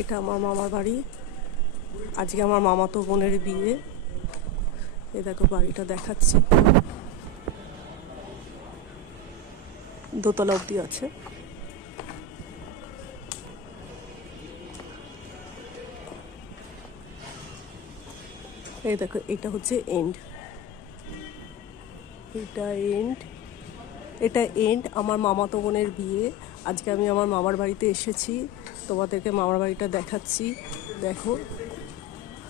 এটা আমার মামার বাড়ি। আজকে আমার মামাতো বোনের বিয়ে। এই দেখো বাড়িটা দেখাচ্ছি, দোতলা অবধি আছে। এই দেখো এটা হচ্ছে এন্ড, এটা এন্ড আমার মামাতো বোনের বিয়ে। আজকে আমি আমার মামার বাড়িতে এসেছি, তোমাদেরকে মামার বাড়িটা দেখাচ্ছি। দেখো